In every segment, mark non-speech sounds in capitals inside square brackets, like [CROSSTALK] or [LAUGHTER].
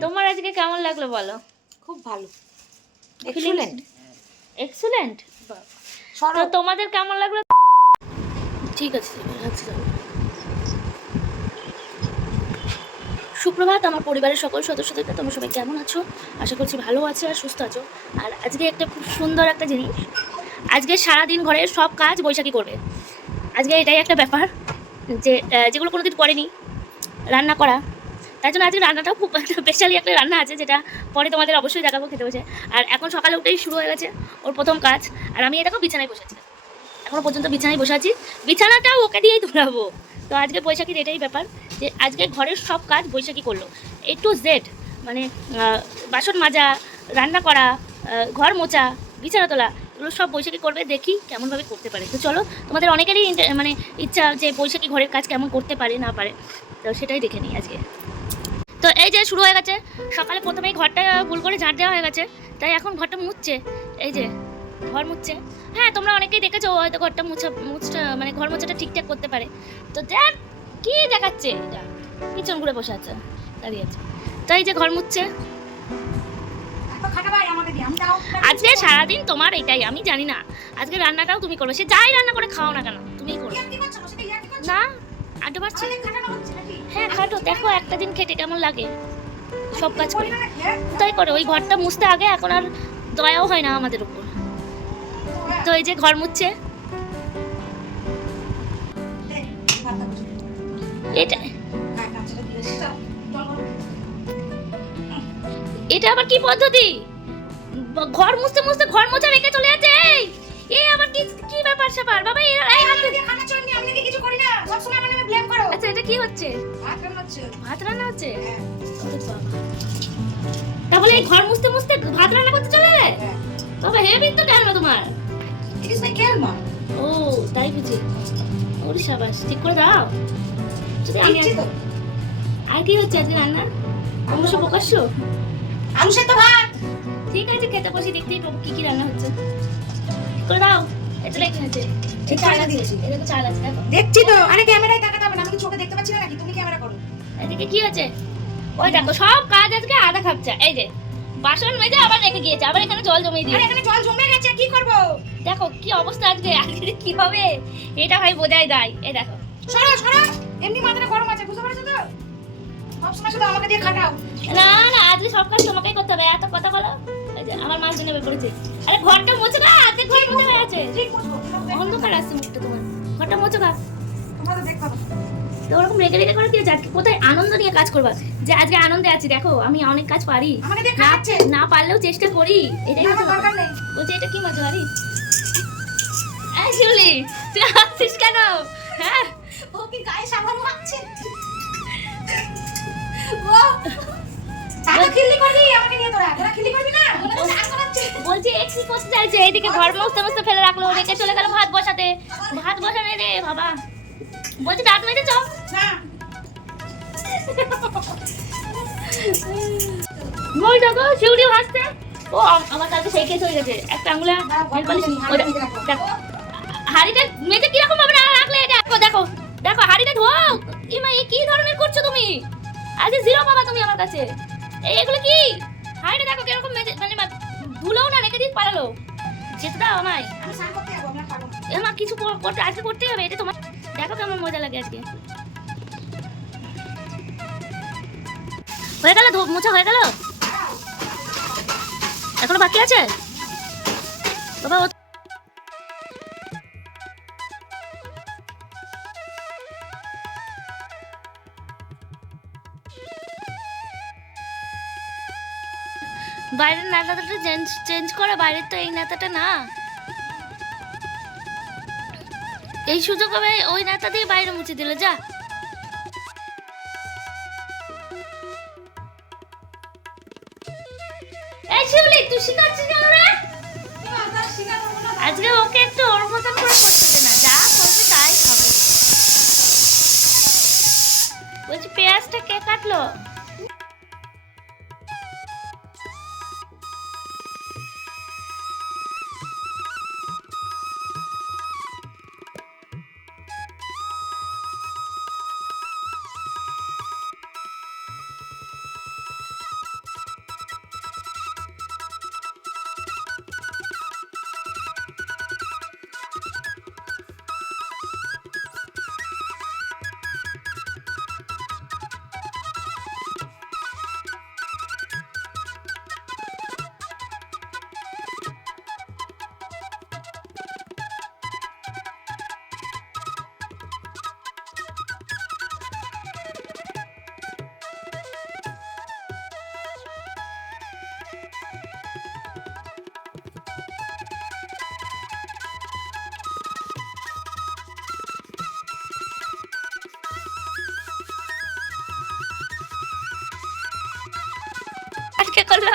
তোমার আজকে কেমন লাগল বলো? খুব ভালো। Feelings- এক্সিলেন্ট তো তোমাদের কেমন লাগল? ঠিক আছে। সুপ্রভাত আমার পরিবারের সকল সদস্যদেরকে তোমরা সবাই কেমন আছো? আশা করছি ভালো আছো আর সুস্থ আছো। আর আজকে একটা খুব সুন্দর একটা জিনিস। আজকে সারাদিন ঘরের সব কাজ বৈশাখী করবে। আজকে এটাই একটা ব্যাপার যে যেগুলো কোনোদিন করেনি। রান্না করা তাই জন্য আজকে রান্নাটাও খুব [LAUGHS] স্পেশালি একটা রান্না আছে, যেটা পরে তোমাদের অবশ্যই দেখাবো খেতে বসে। আর এখন সকালে উঠেই শুরু হয়ে গেছে ওর প্রথম কাজ, আর আমি এটাকেও বিছানায় বসেছি। এখনও পর্যন্ত বিছানায় বসে আছি। বিছানাটাও ওকে দিয়েই ধরাবো। তো আজকে বৈশাখীর এটাই ব্যাপার, যে আজকে ঘরের সব কাজ বৈশাখী করল। এ টু জেড মানে বাসন মাজা, রান্না করা ঘর মোচা বিছানা তোলা, এগুলো সব বৈশাখী করবে, দেখি কেমনভাবে করতে পারে। তো চলো, তোমাদের অনেকেরই মানে ইচ্ছা যে বৈশাখী ঘরের কাজ কেমন করতে পারে, না পারে, তো সেটাই দেখে নিই আজকে। তো এই যে শুরু হয়ে গেছে। সকালে প্রথমেই ঘরটা ভুল করে ঝাঁট দেওয়া হয়ে গেছে। তাই এখন ঘরটা মুছছে। এই যে ঘর মুছছে। হ্যাঁ তোমরা অনেকেই দেখেছ হয়তো ঘরটা মুছা মুছটা মানে ঘর মোছাটা ঠিকঠাক করতে পারে। তো দেখ কি দেখাচ্ছে এটা? পিছন ঘুরে বসে আছে দাঁড়িয়ে আছে। তো এই যে ঘর মুছছে। আজকে সারাদিন তোমার এটাই আমি জানি না। আজকে রান্নাটাও তুমি করবে সে যাই রান্না করে খাও না কেন ইয়ার্কি করছ না আড্ডা পারছি হ্যাঁ খাটো দেখো একটা দিন খেটে কেমন লাগে সব কাজ করে? তাই করে, ওই ঘরটা মুছতে আগে এখন আর দয়াও হয় না আমাদের উপর। তো এই যে ঘর মুছছে। এটা। এটা আবার কি পদ্ধতি ঘর মুছতে মুছতে ঘর মোছা রেখে চলে হেভি তো তোমার? It is my ও তাই বুঝি। ওরে সাবাস ঠিক করে দাও। যদি আমি আর কি হচ্ছে আজকে রান্না অবশ্য প্রকাশ্য? আলু সেদ্ধ ভাত। ঠিক আছে খেতে বসে দেখতেই পাবো কি কি রান্না হচ্ছে। করে দাও এটা লেখা আছে। দিয়েছি। এটা তো চাল আছে দেখো। দেখছি তো আরে ক্যামেরায় তাকাতে হবে না আমি চোখে দেখতে পাচ্ছি না নাকি? তুমি ক্যামেরা করো। এদিকে কি হচ্ছে ওই দেখো সব কাজ আজকে আধা খাপচা এই যে। বাসন মেজে আবার রেখে গিয়েছে আবার এখানে জল জমিয়ে আরে দিয়ে এখানে জল জমে গেছে কি করব? দেখো কি অবস্থা আজকে আজকে কি হবে? এটা ভাই বোঝাই দেয়। এই দেখো। সরো সরো। এমনি মাথাটা গরম আছে বুঝতে পারছ তো? সব সময় শুধু আমাকে দিয়ে খাটাও। না না আজকে সব কাজ তোমাকেই করতে হবে এত কথা বলো। আমার মাছ নেবে করেছে আরে ঘরটা মোছো না আজকে ঘর হয়ে আছে? অন্ধকার আসছে মুখটা তোমার। ঘরটা মোছো গা তোমরা দেখতে তো ওরকম রেগে রেগে করে কি হচ্ছে? আজকে কোথায় আনন্দ নিয়ে কাজ করবা? যে আজকে আনন্দে আছি দেখো আমি অনেক কাজ পারি। না না পারলেও চেষ্টা করি। এটাই বলছে এটা কি মজা এই শিউলি তুই হাসছিস কেন? হ্যাঁ? ও কি গায়ে সাবান মাখছে? ও! বলছি এ কি করতে চাইছে? এইদিকে ঘর মস্তে মস্তে ফেলে রাখল রেখে চলে গেল ভাত বসাতে। ভাত বসানে রে বাবা। বলছি দাঁত মেজে চ দেখো শিউলি ভাসতে ও আমার কালকে সেই কেস হয়ে গেছে। একটা আঙুলা হাড়িটা মেজে কীরকম ভাবে রাখলে এটা? দেখো দেখো দেখো হাড়িটা ধোও। ইমা এই কি ধরনের করছ তুমি? আজ জিরো পাবা তুমি আমার কাছে। এই এগুলো কি? হাড়িটা দেখো কীরকম মেজে মানে ধুলোও না রেখে দিয়ে পালালো। যেতে দাও আমায় এমা কিছু কর- করতে আজকে করতেই হবে এটা তোমার দেখো কেমন মজা লাগে আজকে। হয়ে গেল মোছা, হয়ে গেল? এখনও বাকি আছে? বাবা বাইরের নেতাটা চেঞ্জ চেঞ্জ করে, বাইরের তো এই নেতাটা না। এই সুযোগ হবে, ওই নেতা দিয়ে বাইরে মুছে দিল, যা। এই শিউলি তুই শিখাচ্ছিস কেন রে? আজকে ওকে একটু ওর মতন করে করতে দে না যা করবে তাই খাব বলছি পেঁয়াজটা কে কাটলো? কে করল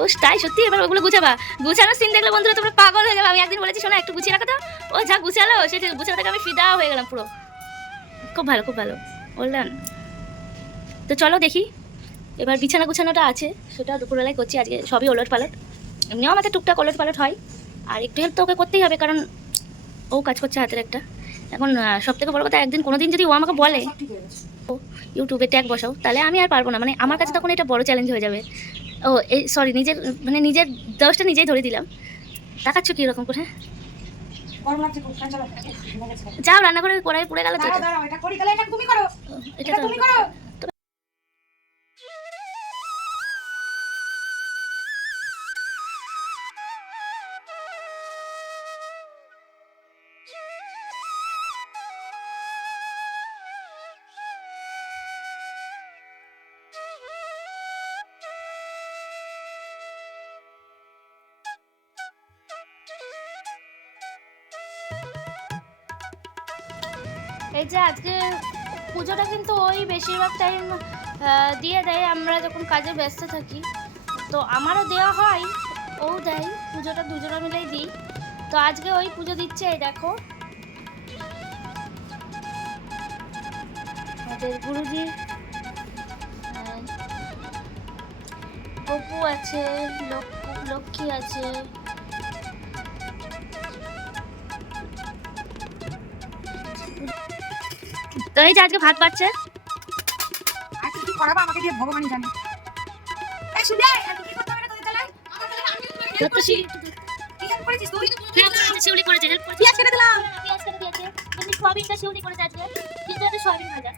ও তাই সত্যি এবার ওগুলো গুছাবা। গুছানোর সিন দেখলে বন্ধুরা তোমরা পাগল হয়ে যাবে। আমি একদিন বলেছি, শোনো, একটু গুছিয়ে রাখো তো। ও যা গুছালো সেটা গুছানো থেকে আমি ফিদা হয়ে গেলাম পুরো। খুব ভালো খুব ভালো। বললেন তো চলো দেখি। এবার বিছানা গুছানোটা আছে। সেটা দুপুরবেলায় করছি, আজকে সবই ওলট পালট। এমনিও আমাদের টুকটাক ওলট পালট হয়। আর একটু হেল্প তো ওকে করতেই হবে, কারণ ও কাজ করছে হাতের একটা। এখন সব থেকে বড় কথা, একদিন কোনোদিন যদি ও আমাকে বলে হয়ে ইউটিউবে ট্যাগ বসাও তাহলে আমি আর পারব না। মানে আমার কাছে তখন এটা বড় চ্যালেঞ্জ হয়ে যাবে। ও এই সরি নিজের মানে নিজের দশটা নিজেই ধরে দিলাম। দেখাচ্ছ কি রকম করে গেছে। যাও রান্না করে কড়াই পড়ে গেল তো এটা। এই যে আজকে পুজোটা কিন্তু ওই বেশিরভাগ টাইম দিয়ে দেয়। আমরা যখন কাজে ব্যস্ত থাকি, তো আমারও দেওয়া হয়, ও দেয়। পুজোটা দুজনে মিলেই দিই। তো আজকে ওই পুজো দিচ্ছে, এই দেখো। আমাদের গুরুজি গপু আছে লক্ষ্মী আছে। করেছি। কি help করেছিস তুই? হ্যাঁ শিউলি করেছে হেল্প করেছে। পেঁয়াজ কেটে দিলাম? পেঁয়াজ কেটে দিয়েছে? এমনি সয়াবিনটা শিউলি করেছে আজকে। কিন্তু এটা সোয়াবিন ভাজা।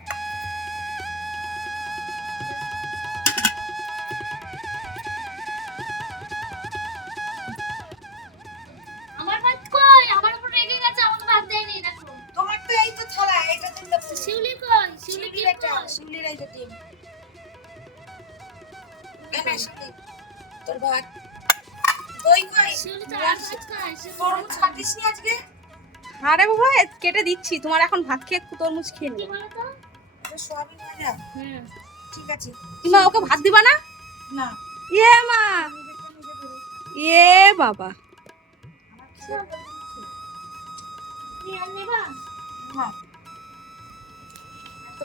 তরমুজ খাতিস নি আজকে? আরে বাবা কেটে দিচ্ছি। তোমার এখন ভাত খেয়ে একটু তরমুজ খেয়ে এটা সোয়াবিন ভাজা হুম ঠিক আছে। মা ওকে ভাত দিবা না? না। ইয়ে মা। ইয়ে বাবা। তুমি হ্যাঁ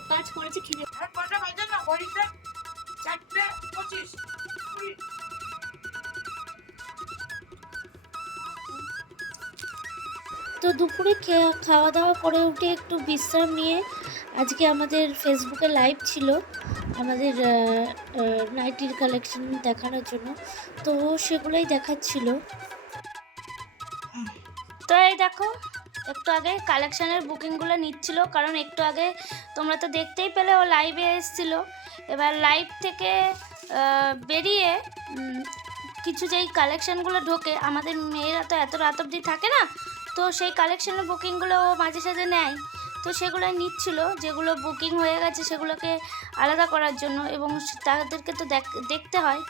কাজ করেছে খিদে। কটা বাজে না? ঘড়িতে চারটে পঁচিশ। তো দুপুরে খাওয়া দাওয়া করে উঠে একটু বিশ্রাম নিয়ে আজকে আমাদের ফেসবুকে লাইভ ছিল আমাদের নাইটির কালেকশন দেখানোর জন্য। তো সেগুলোই দেখাচ্ছিল। তো এই দেখো, একটু আগে কালেকশনের বুকিংগুলো নিচ্ছিল, কারণ একটু আগে তোমরা তো দেখতেই পেলে ও লাইভে এসেছিল। এবার লাইভ থেকে বেরিয়ে কিছু যেই কালেকশানগুলো ঢোকে, আমাদের মেয়েরা তো এত রাত অবধি থাকে না তো সেই কালেকশনের বুকিংগুলো ও মাঝে সাঝে নেয়। তো সেগুলো নিচ্ছিল যেগুলো বুকিং হয়ে গেছে সেগুলোকে আলাদা করার জন্য এবং তাদেরকে তো দেখ- দেখতে হয়।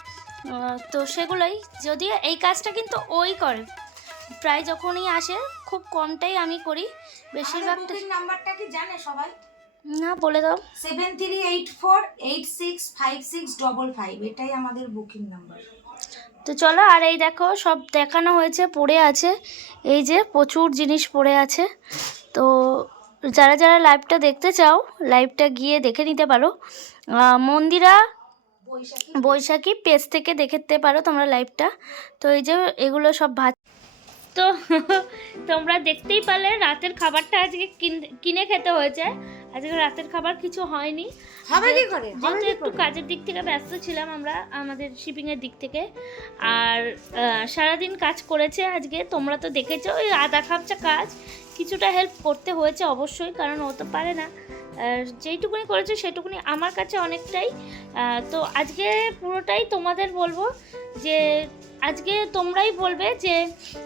তো সেগুলোই যদি এই কাজটা কিন্তু ওই করে। প্রায় যখনই আসে খুব কমটাই আমি করি। বেশিরভাগটা বুকিং নাম্বারটা কি জানে সবাই? না বলে দাও। Seven three eight four eight six five six double five এটাই আমাদের বুকিং নাম্বার তো চলো, আর এই দেখো, সব দেখানো হয়েছে, পড়ে আছে। এই যে প্রচুর জিনিস পড়ে আছে। তো যারা যারা লাইভটা দেখতে চাও, লাইভটা গিয়ে দেখে নিতে পারো। মন্দিরা বৈশাখী পেজ থেকে দেখতে পারো তোমরা লাইভটা। তো এই যে এগুলো সব ভাত তো [LAUGHS] তোমরা দেখতেই পারলে রাতের খাবারটা আজকে কিন- কিনে খেতে হয়েছে। আজকে রাতের খাবার কিছু হয়নি। হবে কি করে? যেহেতু একটু কাজের দিক থেকে ব্যস্ত ছিলাম আমরা আমাদের শিপিংয়ের দিক থেকে। আর সারাদিন কাজ করেছে আজকে তোমরা তো দেখেছ ওই আধা খাপচা কাজ। কিছুটা হেল্প করতে হয়েছে অবশ্যই কারণ ও তো পারে না। যেইটুকুনি করেছে সেটুকুনি আমার কাছে অনেকটাই। তো আজকে পুরোটাই তোমাদের বলব যে আজকে তোমরাই বলবে যে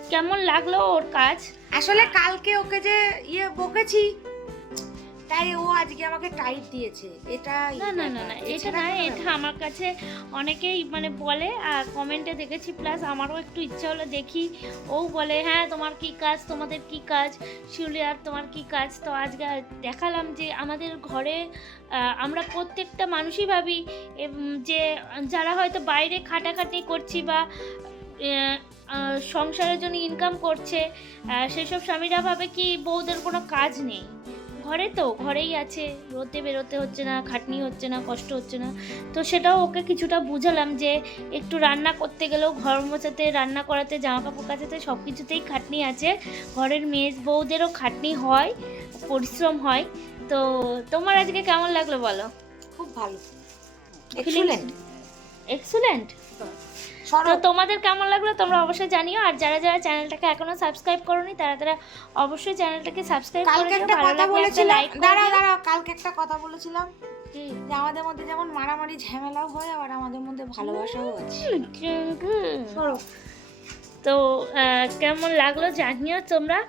কেমন লাগল ওর কাজ। আসলে কালকে ওকে যে ইয়ে বকেছি তাই ও আজকে আমাকে টাইট দিয়েছে। এটা না না না না এটা না এটা আমার কাছে অনেকেই মানে বলে আর কমেন্টে দেখেছি প্লাস আমারও একটু ইচ্ছা হলো দেখি। ও বলে হ্যাঁ তোমার কি কাজ? তোমাদের কি কাজ? শিউলি আর তোমার কি কাজ? তো আজকে দেখালাম যে আমাদের ঘরে আমরা প্রত্যেকটা মানুষই ভাবি যে যারা হয়তো বাইরে খাটাখাটি করছি বা সংসারের জন্য ইনকাম করছে সেসব স্বামীরা ভাবে কি বউদের কোনো কাজ নেই। ঘরে তো ঘরেই আছে। রোদে বেরোতে হচ্ছে না খাটনি হচ্ছে না কষ্ট হচ্ছে না। তো সেটাও ওকে কিছুটা বুঝালাম যে একটু রান্না করতে গেলেও ঘর মোছাতে রান্না করাতে জামা কাপড় কাচাতে সব কিছুতেই খাটনি আছে। ঘরের মেয়ে বউদেরও খাটনি হয় পরিশ্রম হয়। তো তোমার আজকে কেমন লাগল বলো? খুব ভালো? এক্সিলেন্ট এক্সেলেন্ট তো তোমাদের কেমন লাগল তোমরা অবশ্যই জানিও। আর যারা যারা চ্যানেলটাকে এখনও সাবস্ক্রাইব করোনি তারা তারা অবশ্যই চ্যানেলটাকে সাবস্ক্রাইব করে কালকে দিও একটা ভালো কথা লাগলে একটা বলেছিলাম। লাইক দাঁড়া দাঁড়া কালকে একটা কথা বলেছিলাম যে আমাদের মধ্যে যেমন মারামারি ঝামেলাও হয় আবার আমাদের মধ্যে ভালোবাসাও আছে। সরো। তো কেমন লাগল জানিও তোমরা।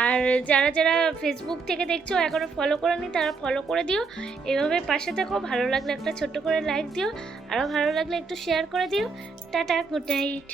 আর যারা যারা ফেসবুক থেকে দেখছ এখনও ফলো করে নি তারা ফলো করে দিও। এভাবে পাশে থাকো, ভালো লাগলে একটা ছোট্ট করে লাইক দিও। আরও ভালো লাগলে একটু শেয়ার করে দিও। Tata good night